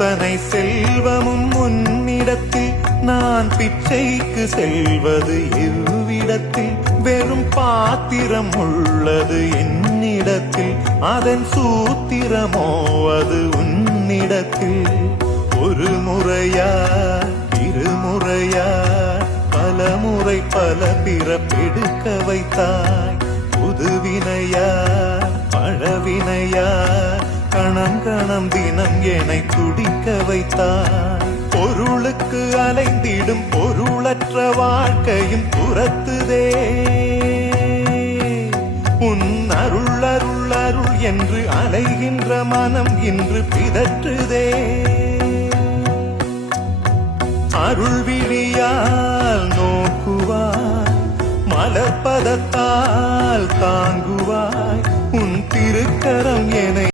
அத்தனை செல்வமும் உன்னிடத்தில் நான் பிச்சைக்கு செல்வது எவ்விடத்தில் வெறும் பாத்திரம் உள்ளது என்னிடத்தில் அதன் சூத்திரமோ அது உன்னிடத்தில் ஒரு முறையா இருமுறையா பல முறை பல பிறப்பெடுக்க வைத்தாய் புதுவினையா பழவினையா கணம் கணம் தினம் என்னை துடிக்க வைத்தாய் பொருளுக்கு அலைந்திடும் பொருளற்ற வாழ்க்கையும் துரத்துதே உன் அருள் அருள் அருள் என்று அலைகின்ற மனம் இன்று பிதற்றுதே அருள் விழியால் நோக்குவாய் மலர்பதத்தால் தாங்குவாய் உன் திருக்கரம் என